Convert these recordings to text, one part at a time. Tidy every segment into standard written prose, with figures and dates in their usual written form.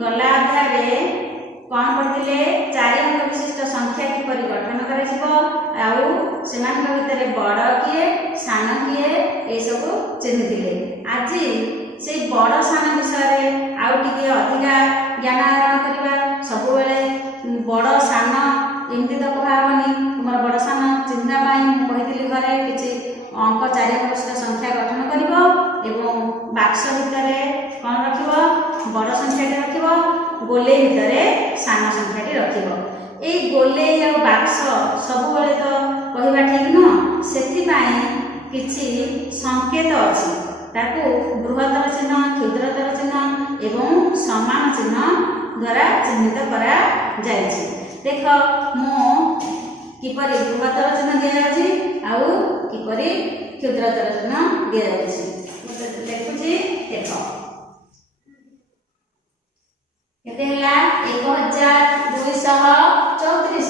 गला अध्याय कौन पढ़ते चारि अंक विशिष्ट संख्या किपरि गठन कर बड़ किए सान किए ये सब चिन्हिथिले। आज से बड़ सान विषय आउ टिके अधिका ज्ञान आहरण करबा। सब बेले बड़ सान एमती तो कहबनी तुम बड़ सान चिन्हा कही घरे किसी अंक चारि अंक विशिष्ट संख्या गठन कर एवं बाक्स भितर कौन रख बड़ संख्या रख गोले भितर सान संख्या रख। ये गोले या बाक्स सब बेले तो कहवा ठीक नुह से किसी संकेत अच्छी ताकू बृहत्तर चिन्ह क्षुद्रतर चिन्ह एवं समान चिन्ह द्वारा चिन्हित करा जायछि। देख मु किपरि बृहत्तर चिन्ह दिया जायछि आउ किपरि क्षुद्रतर चिन्ह दिया जायछि देखुछि। देख केते हला 1234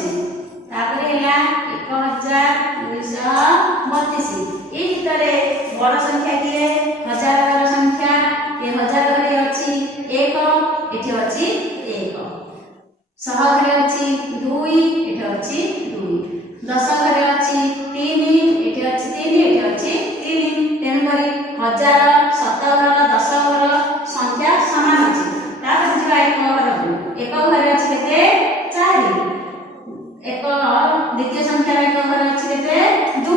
तापर हला 1232 ए भितरे बड़ संख्या किए हजार संख्या ये हजार घरे अछि 1 एठी अछि 1 100 घरे अछि 2 एठी अछि 2 10 घरे अछि 3 एठी अछि 3 एठी अछि 3 तेन करी हजार 7 घर 10 घर संख्या समान अछि। तापर जिबा एक घरे अछि केते 4 एक द्वितीय संख्या एक घरे अछि केते 2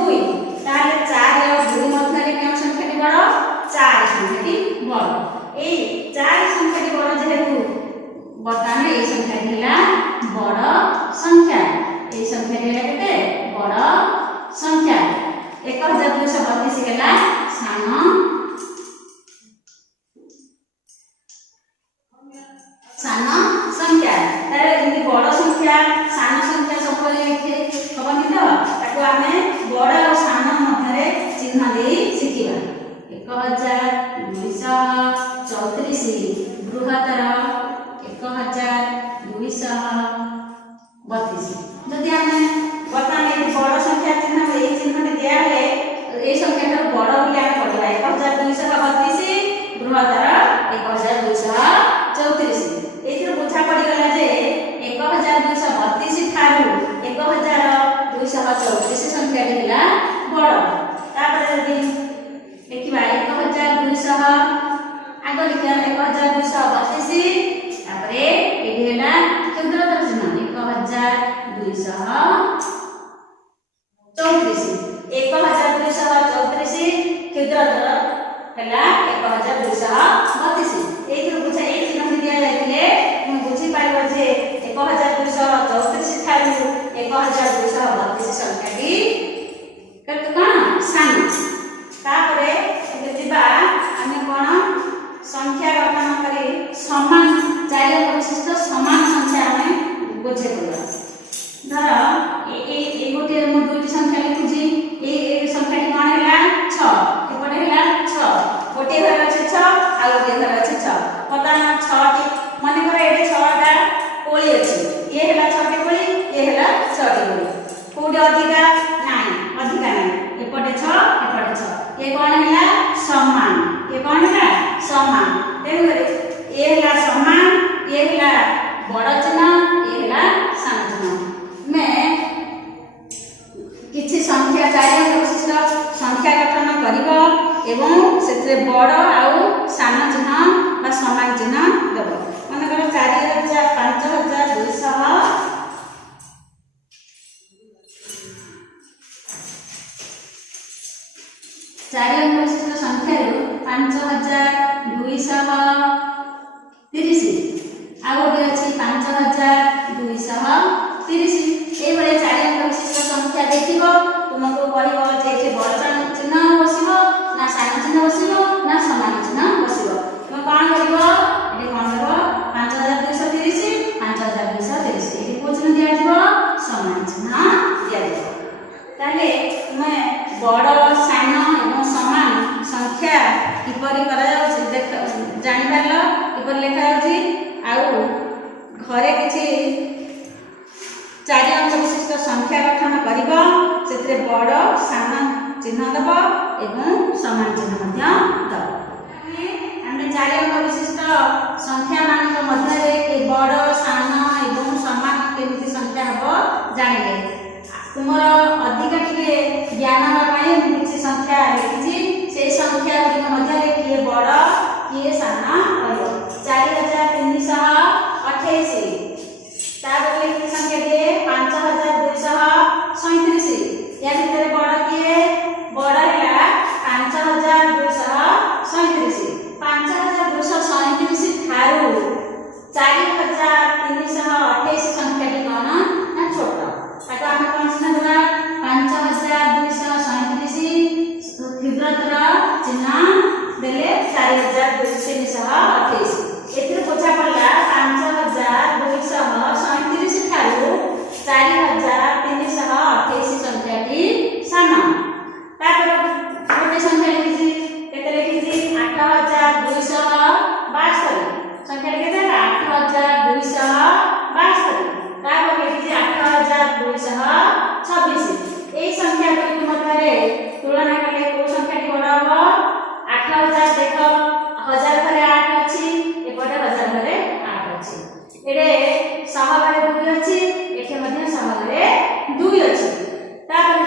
ताले 4 और 2 मध्य केन संख्याटी बड़ 4 संख्याटी बड़। ए 4 संख्याटी बड़ जेहेतु वर्तमान ए संख्याटी हिला बड़ संख्या ए संख्याटी हिला केते बड़ संख्या 1232 हिला सान संख्या तारे एमती बड़ संख्या सान संख्या सब लिखे हबनी तो ताको आमे बड़ और सान मध्य चिन्ह दे शिखिबा। 1234 बृहत्तर 1232 जदि आमे वर्तमान ए बड़ संख्या चिन्ह ए चिन्ह दिया है ए संख्या तो बड़ बोली आमे पढिबा 1232 बृहत्तर 1234 एथिर बुझा पड़ी गला जे 1232 ठारू 1234 संख्या दिला बड़। तापर यदि देखिबा 1200 आगो लिखिया 1232 तापर एठी हैला क्षुद्रतर चिन्ह 1234 1234 क्षुद्रतर हैला 1232 एथिर बुझा ए चिन्ह दिया जायतिले मु बुझी पाइबो जे 1234 ठारू 1232 संख्याटी कत कोन सान। तापरे जिबा आमे कोन संख्या गठन करी समान चारि अंक विशिष्ट समान संख्या आमे बुझे बोला। धर ए गोटे मु दुटी संख्या लिखुजी ए संख्याटी कोन हैला 6 एपटे हैला 6 गोटे घर अछि 6 आ गोटे घर अछि 6 पता 6 टी माने कर एटे 6 टा कोली अछि ये हैला 6 टी कोली ये हैला 6 टी कोली कोडे अधिका नाही अधिका नाही एपटे 6 एपटे 6 ये कोन हैला समान ये कोन हैला समान तेन करे ये हैला समान ये हैला बड़ चिन्ह ये हैला सान चिन्ह। मैं किछि संख्या चारि अंक विशिष्ट संख्या गठन करिवो एवं सेतरे बड़ आउ सान चिन्ह बा समान चिन्ह देबो। माने कर 4000 5200 चारि अंक विशिष्ट संख्या 5230 आ गोटे अछि 5230 ए बळे चारि अंक विशिष्ट संख्या देखिबो तुमको पढिबो जे एठी बड़ चिन्ह बसिबो ना सान चिन्ह बसिबो ना समान चिन्ह बसिबो। तुम कोन करिवो एठी कोन करबो 5230 5230 एठी को चिन्ह दिया जिवो समान चिन्ह दिया जिवो। ताले तुमे बड़ सान एवं समान संख्या किपरि करा जाउछि देख जानि पारलो किपरि लेखा जाउछि आउ घरे किछि चारि अंक विशिष्ट संख्या गठन करिवो सेतरे बड़ सान चिन्ह देबो एवं समान चिन्ह मध्य देबो। आम 4 अंक विशिष्ट संख्या मान मध्य बड़ सान एवं समान केमती संख्या हम जाने तुम अधिक टे ज्ञान होगापी किसी संख्या लिखी से संख्या गुड़िक मध्य किए बड़ किए सान कह 4328 तापर लिखी संख्या दिए 5237 या भितर बड़ किए बड़ है 5237 5237 ठारू 4328 संख्या कौन ना छोट ताको आम कौन चिन्ह 5237 क्षुद्रतर चिन्ह देले 4228 एतिर पोछा पड़ला 5237 ठारू 4328 संख्याटी सान तापर गोटे संख्या लिखी केते लिखी 8272 संख्या केते 8272 तापर लिखी 8226 ए संख्या गुड़िक मध्य तुलना कले को संख्या बड़ हम 8000 देख 1000 घरे 8 अछि एपटे 1000 घरे 8 अछि एडे 100 घरे 2 अछि एठे मध्य 100 घरे 2 अछि तापर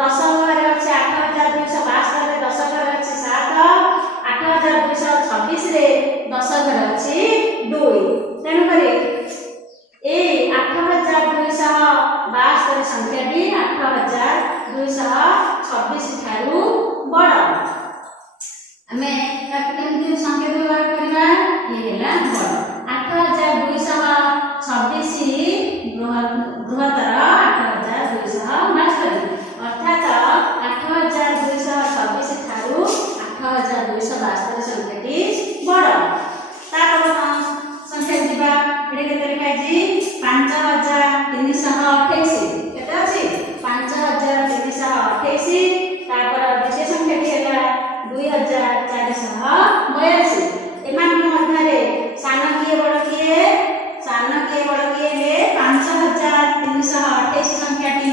10 घरे अछि 8272 10 घरे अछि 7 8226 रे 10 घरे अछि 2 तेनु करे ए 8272 संख्याटी 8226 ठारू बड़ आमे केमती संख्या व्यवहार करबा ये हैला बड़ 8226 बृहत्तर 8272 अर्थात 8226 ठारू 8272 संख्याटी बड़ तापर संख्या दिबा एडे केते लिखा जी 5328 केते अछि 5328 तापर द्वितीय संख्या की हैला 2482 एमान मध्य सान किए बड़ किए ले 5328 संख्याटी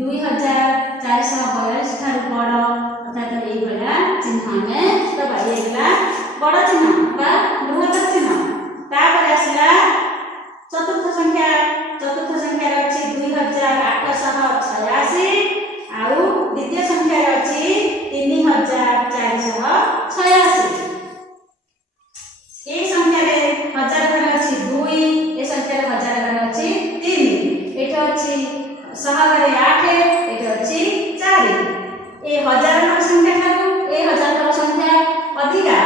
2482 ठारू बड़ अर्थात एई बड़ा चिन्ह में दबा एला बड़ चिन्ह बा बृहत्तर चिन्ह तापर आसला चतुर्थ संख्या अछि 2886 आउ द्वितीय संख्या अछि 3486 ए संख्या रे 1000 घर अछि 2 ए संख्या रे 1000 घर अछि 3 एठो अछि 100 घरे 8 एठो अछि 4 ए 1000 घर संख्या ठारू ए 1000 घर संख्या अधिका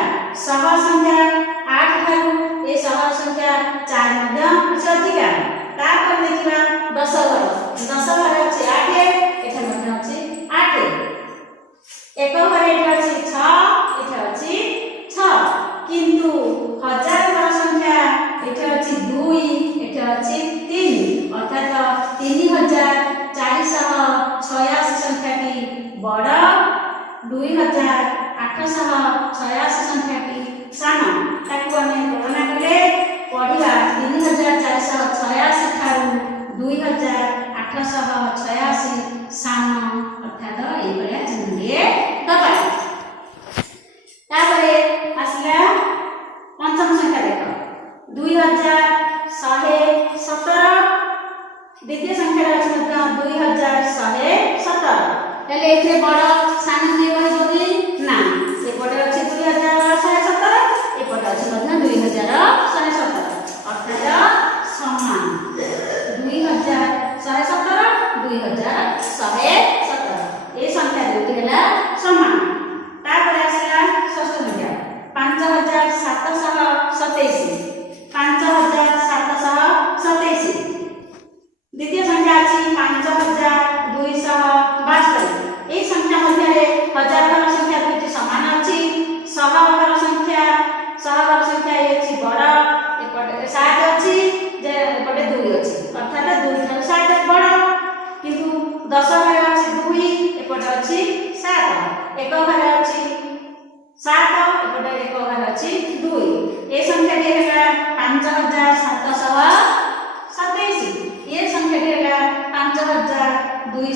100 संख्या 8 ठारू ए 100 संख्या 4 मध्य अधिका तापर देखिबा 10 घर अछि 8 एठा मध्य अछि 8 एक घरे एठा अछि 6 एठा अछि 6 किंतु 1000 घर संख्या एठा अछि 2 एठा अछि 3 अर्थात 3486 संख्याटी बड़ 2886 संख्याटी सान ताकू आमे तुलना कले पढ़िबा 3486 ठारू 2886 सान अर्थात एई बलिया चिन्ह दिए दबा तापरे आसला पंचम संख्या देख 2117 द्वितीय संख्या अछि मध्य 2117 तले एथे बड़ सान किए कहबो कि ना एपटे अछि 2117 एपटे अछि मध्य 2117 अर्थात समान 2117 2117 ए संख्या दुटी हैला समान तापर आसला षष्ठ संख्या 5727 द्वितीय संख्या अछि 5272 ए संख्या मध्य 1000 घर संख्या दुटी समान अछि 100 घर संख्या ए अछि बड़ एपटे 7 अछि जे एपटे 2 अछि अर्थात 2 ठारू 7 बड़ किंतु 10 घर अछि 2 एपटे अछि 7 एक घर अछि 7 एपटे एक घर अछि 2 ए संख्या के हैला 5727 ए संख्या के हैला 5272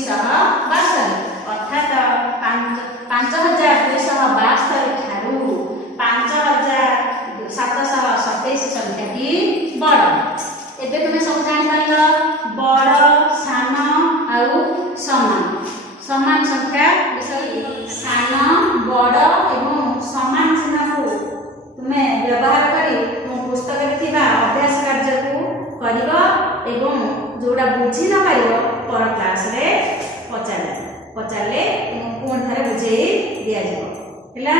अर्थात 5272 ठारू 5000 ଏବେ ତୁମେ ସବୁ ଜାଣିପାରିଲ ବଡ଼ ସାନ ଆଉ ସମାନ ସମାନ ସଂଖ୍ୟା ବିଷୟରେ ସାନ ବଡ଼ ଏବଂ ସମାନ ଚିହ୍ନକୁ ତୁମେ ବ୍ୟବହାର କରି ମୋ ପୁସ୍ତକରେ ଥିବା ଅଭ୍ୟାସ କାର୍ଯ୍ୟକୁ କରିବ ଏବଂ ଯୋଉଟା ବୁଝି ନ ପାରିବ ପର କ୍ଲାସରେ ପଚାରିଲେ ପୁଣି ଥରେ ବୁଝେଇ ଦିଆଯିବ ହେଲା।